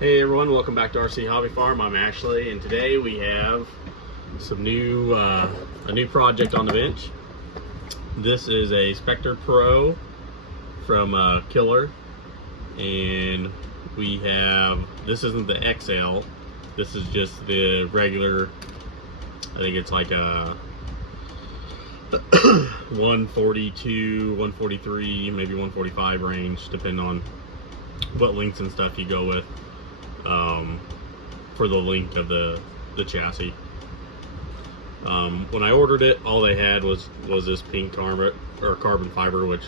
Hey everyone, welcome back to RC Hobby Farm. I'm Ashley, and today we have some new a new project on the bench. This is a Spectr Pro from Killr, and we have, this isn't the XL, this is just the regular. I think it's like a 142, 143, maybe 145 range, depending on what lengths and stuff you go with. For the length of the chassis. When I ordered it, all they had was this pink carbon fiber, which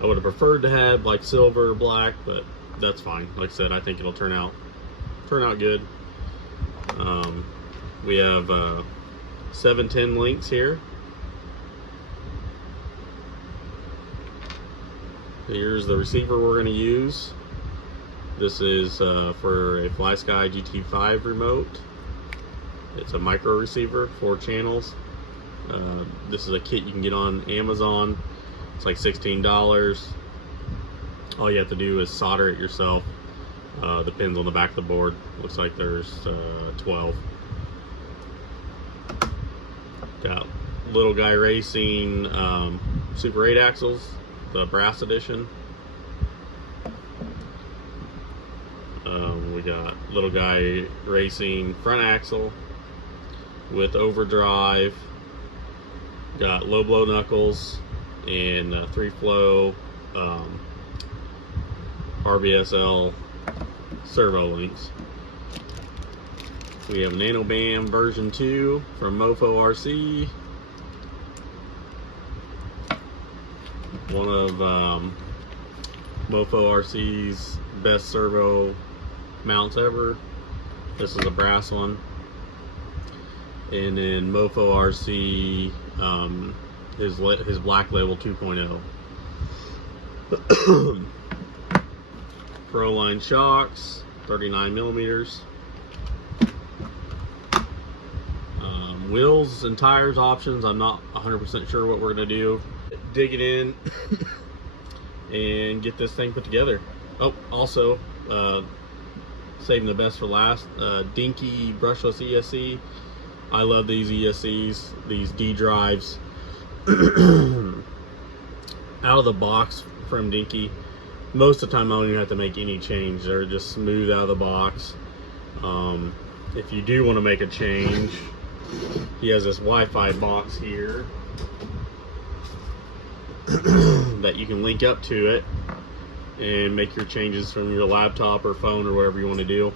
I would have preferred to have like silver or black, but that's fine. Like I said, I think it'll turn out good. We have 710 links here. Here's the receiver we're going to use. This is for a FlySky GT5 remote. It's a micro receiver, 4 channels. This is a kit you can get on Amazon. It's like $16. All you have to do is solder it yourself. The pins on the back of the board. Looks like there's 12. Got Little Guy Racing Super 8 axles, the brass edition. We got Little Guy Racing front axle with overdrive. Got low blow knuckles and 3-flow R.B.S.L servo links. We have Nanobam version 2 from Mofo RC. One of Mofo RC's best servo mounts ever. This is a brass one. And then Mofo RC, his Black Label 2.0. Pro line shocks, 39 millimeters. Wheels and tires options, I'm not 100% sure what we're gonna do. Dig it in and get this thing put together. Oh, also, saving the best for last, Dinky brushless ESC. I love these ESCs, these D-drives. Out of the box from Dinky, most of the time I don't even have to make any change. They're just smooth out of the box. If you do want to make a change, he has this Wi-Fi box here that you can link up to it and make your changes from your laptop or phone or whatever you want to do.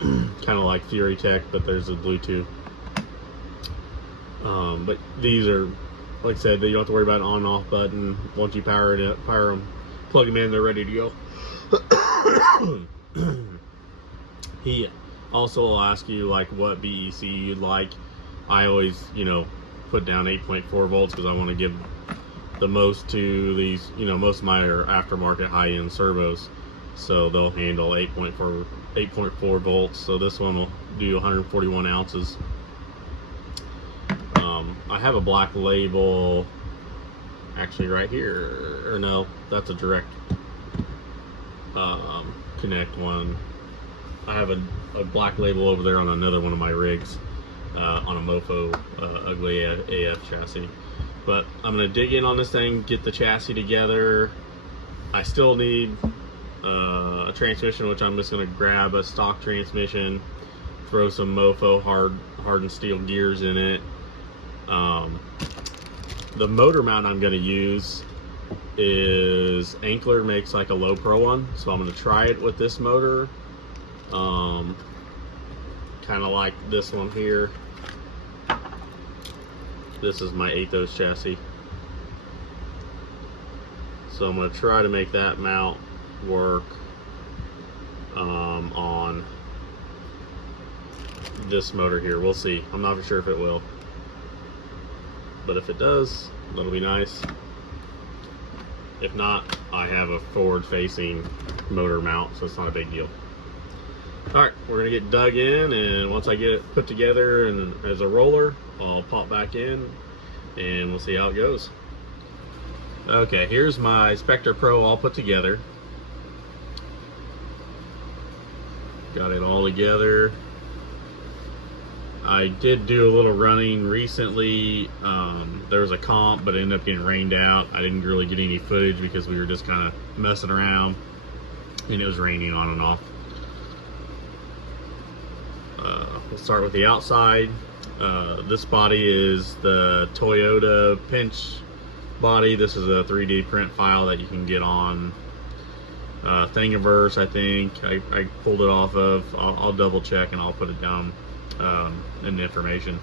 Kind of like Fury Tech, but there's a Bluetooth. But these are, like I said, you don't have to worry about an on and off button. Once you power them, plug them in, they're ready to go. He also will ask you like what BEC you'd like. I always, put down 8.4 volts because I want to give the most to these, most of my are aftermarket high-end servos, so they'll handle 8.4 volts. So this one will do 141 ounces. I have a Black Label actually right here, or no, that's a direct connect one. I have a Black Label over there on another one of my rigs, on a Mofo ugly AF chassis. But I'm gonna dig in on this thing, get the chassis together. I still need a transmission, which I'm just gonna grab a stock transmission, throw some Mofo hardened steel gears in it. The motor mount I'm gonna use is Killr makes like a low pro one, so I'm gonna try it with this motor. Kind of like this one here. This is my 8-ohm chassis, so I'm going to try to make that mount work on this motor here. We'll see. I'm not for sure if it will, but if it does, that'll be nice. If not, I have a forward-facing motor mount, so it's not a big deal. Alright, we're going to get dug in, and once I get it put together and as a roller, I'll pop back in and we'll see how it goes. Okay, here's my Spectr Pro all put together. Got it all together. I did do a little running recently. There was a comp, but it ended up getting rained out. I didn't really get any footage because we were just kind of messing around, and it was raining on and off. We'll start with the outside. This body is the Toyota Pinch body. This is a 3D print file that you can get on Thingiverse, I think. I pulled it off of. I'll double check and I'll put it down in the information,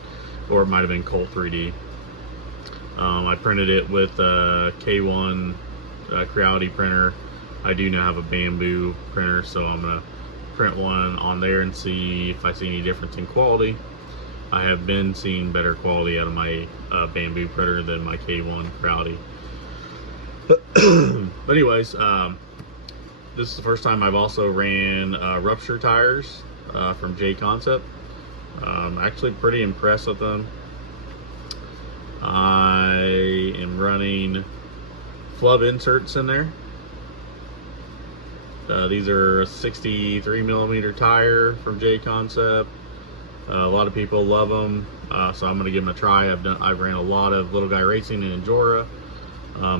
or it might have been Colt 3D. I printed it with a K1 Creality printer. I do now have a bamboo printer, so I'm gonna print one on there and see if I see any difference in quality. I have been seeing better quality out of my bamboo printer than my K1 Creality. But anyways, this is the first time I've also ran Rupture tires from J Concept. I'm actually pretty impressed with them. I am running flub inserts in there. These are a 63mm tire from J Concept. A lot of people love them, so I'm gonna give them a try. I've ran a lot of Little Guy Racing and Endura.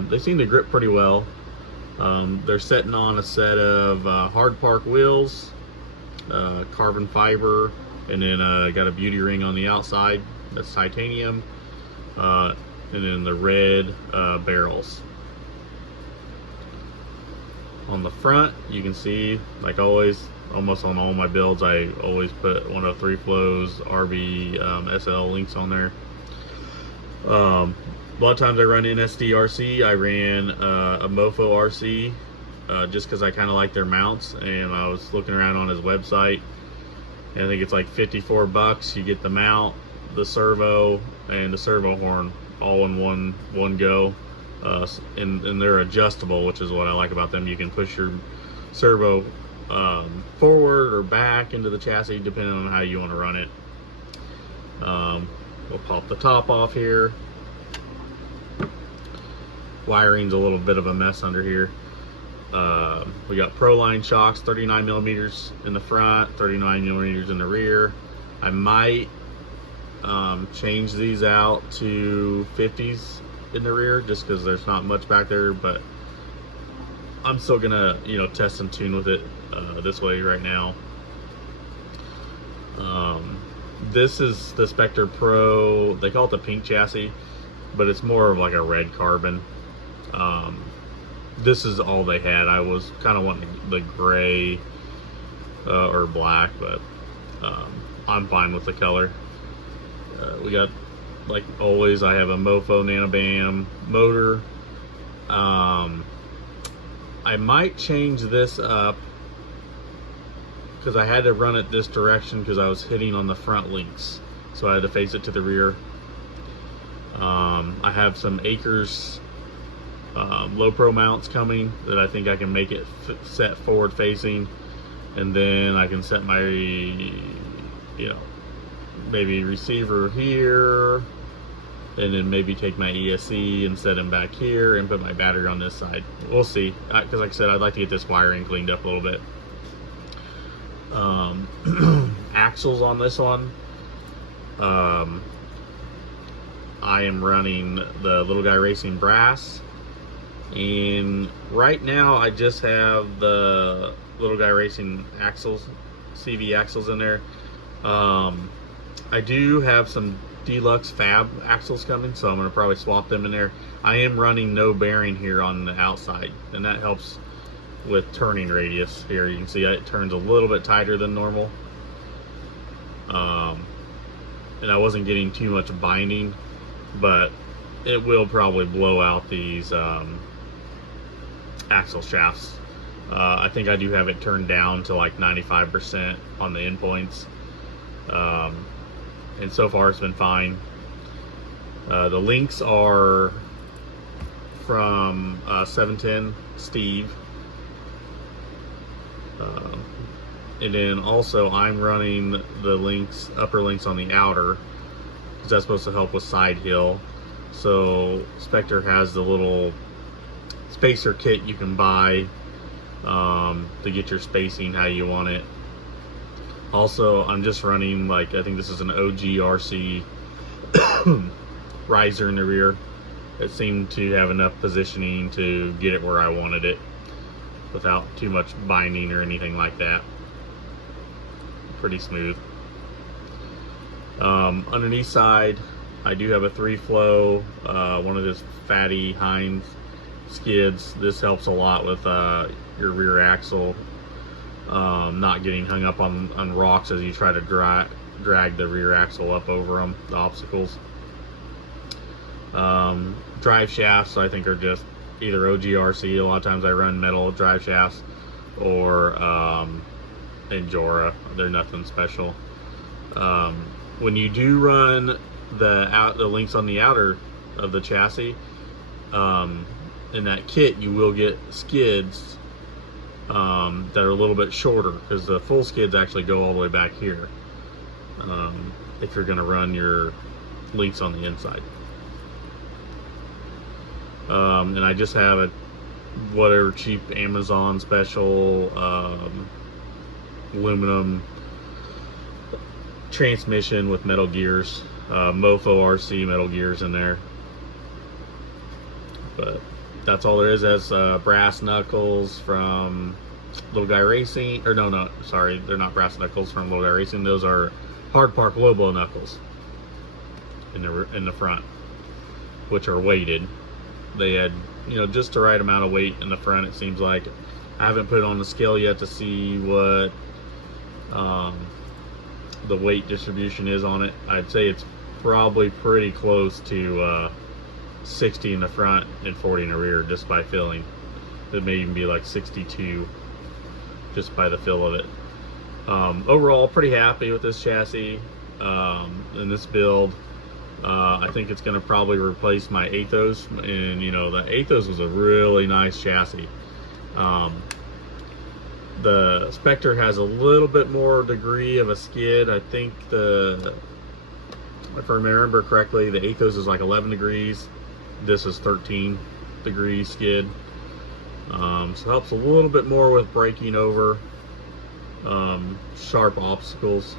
They seem to grip pretty well. They're sitting on a set of Hardpark wheels, carbon fiber, and then got a beauty ring on the outside that's titanium, and then the red barrels. On the front, you can see, like always, almost on all my builds, I always put 103 Flows R.B.S.L links on there. A lot of times I run NSD-RC. I ran a Mofo RC just because I kind of like their mounts, and I was looking around on his website, and I think it's like 54 bucks. You get the mount, the servo, and the servo horn all in one go. And they're adjustable, which is what I like about them. You can push your servo forward or back into the chassis depending on how you want to run it. We'll pop the top off here. Wiring's a little bit of a mess under here. We got Proline shocks, 39mm in the front, 39mm in the rear. I might change these out to 50s in the rear just because there's not much back there, but I'm still gonna, test and tune with it this way right now. This is the Spectr Pro. They call it the pink chassis, but it's more of like a red carbon. This is all they had. I was kind of wanting the gray or black, but I'm fine with the color. We got, like always, I have a Mofo Nanobam motor. I might change this up because I had to run it this direction because I was hitting on the front links, so I had to face it to the rear. I have some Acres low pro mounts coming that I think I can make it set forward facing, and then I can set my maybe receiver here, and then maybe take my ESC and set him back here and put my battery on this side. We'll see, because like I said, I'd like to get this wiring cleaned up a little bit. Axles on this one, I am running the Little Guy Racing Brass, and right now I just have the Little Guy Racing axles, CV axles in there. I do have some deluxe fab axles coming, so I'm going to probably swap them in there. I am running no bearing here on the outside, and that helps with turning radius. Here you can see it turns a little bit tighter than normal, and I wasn't getting too much binding, but it will probably blow out these axle shafts. I think I do have it turned down to like 95% on the endpoints, and so far it's been fine. The links are from 710 Steve, and then also I'm running the links, upper links on the outer, because that's supposed to help with side hill. So Spectr has the little spacer kit you can buy to get your spacing how you want it. Also, I'm just running, like, I think this is an OG RC riser in the rear. It seemed to have enough positioning to get it where I wanted it without too much binding or anything like that. Pretty smooth. Underneath side, I do have a 3-flow, one of this fatty hind skids. This helps a lot with your rear axle, not getting hung up on rocks as you try to drag the rear axle up over them, the obstacles. Drive shafts, I think, are just either OG RC. A lot of times I run metal drive shafts, or Endura. They're nothing special. When you do run the links on the outer of the chassis, in that kit you will get skids that are a little bit shorter, because the full skids actually go all the way back here, if you're going to run your links on the inside. And I just have a whatever cheap Amazon special aluminum transmission with metal gears, Mofo RC metal gears in there. But that's all there is. As brass knuckles from Little Guy Racing, or no, sorry, they're not brass knuckles from Little Guy Racing. Those are Hardpark Lobo knuckles in the front, which are weighted. They had, you know, just the right amount of weight in the front, it seems like. I haven't put it on the scale yet to see what the weight distribution is on it. I'd say it's probably pretty close to 60 in the front and 40 in the rear, just by filling. It may even be like 62 just by the fill of it. Overall, pretty happy with this chassis and this build. I think it's going to probably replace my Athos, and you know, the Athos was a really nice chassis. The Spectre has a little bit more degree of a skid. I think if I remember correctly, the Athos is like 11 degrees. This is 13 degrees skid. So it helps a little bit more with braking over sharp obstacles.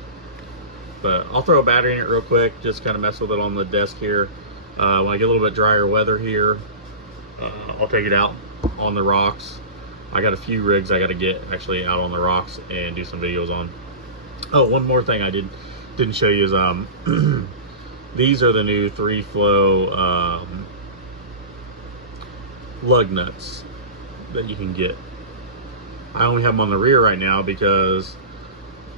But I'll throw a battery in it real quick, just kind of mess with it on the desk here. When I get a little bit drier weather here, I'll take it out on the rocks. I got a few rigs I got to get actually out on the rocks and do some videos on. Oh, one more thing I didn't show you is these are the new 3-flow lug nuts that you can get. I only have them on the rear right now because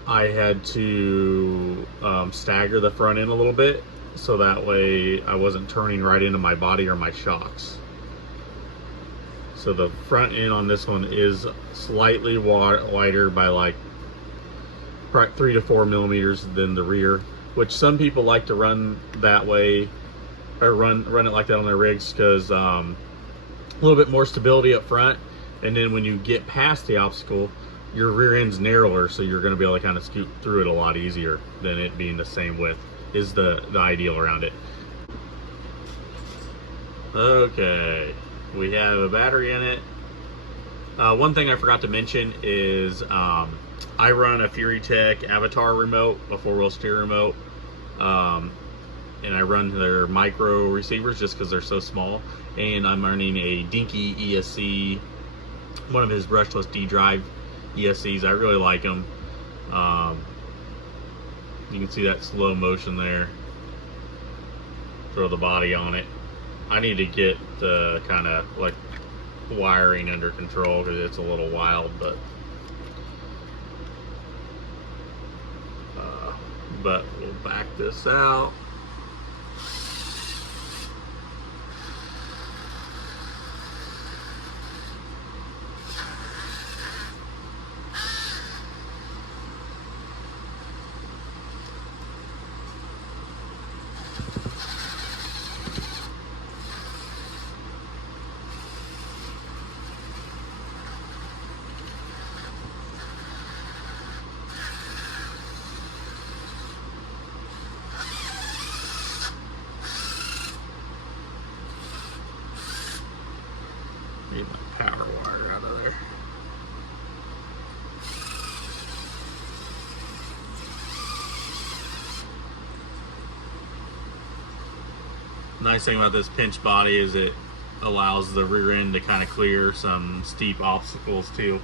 I had to stagger the front end a little bit, so that way I wasn't turning right into my body or my shocks. So the front end on this one is slightly wider by like 3 to 4 millimeters than the rear, which some people like to run that way, or run it like that on their rigs, because a little bit more stability up front, and then when you get past the obstacle, your rear end's narrower, so you're going to be able to kind of scoot through it a lot easier than it being the same width, is the ideal around it. Okay, we have a battery in it. One thing I forgot to mention is I run a FuryTech Avatar remote, a 4-wheel steer remote, and I run their micro receivers just because they're so small, and I'm running a Dinky ESC, one of his brushless D-drive ESCs. I really like them. You can see that slow motion there. Throw the body on it. I need to get the kind of like wiring under control because it's a little wild, but we'll back this out. Nice thing about this pinch body is it allows the rear end to kind of clear some steep obstacles too.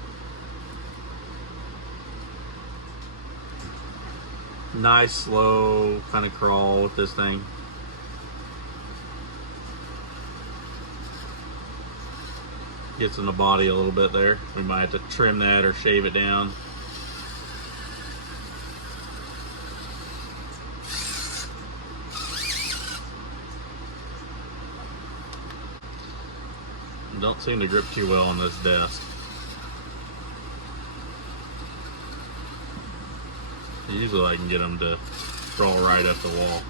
Nice slow kind of crawl with this thing. Gets in the body a little bit there. We might have to trim that or shave it down. Don't seem to grip too well on this desk. Usually I can get them to crawl right up the wall.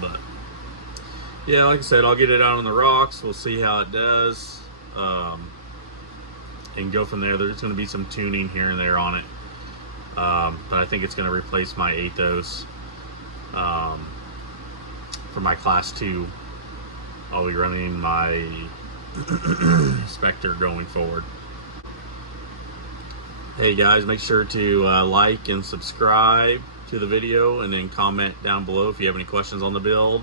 But yeah, like I said, I'll get it out on the rocks. We'll see how it does, and go from there. There's going to be some tuning here and there on it. But I think it's going to replace my Athos for my class 2. I'll be running my Spectre going forward. Hey guys, make sure to like and subscribe to the video, and then comment down below if you have any questions on the build.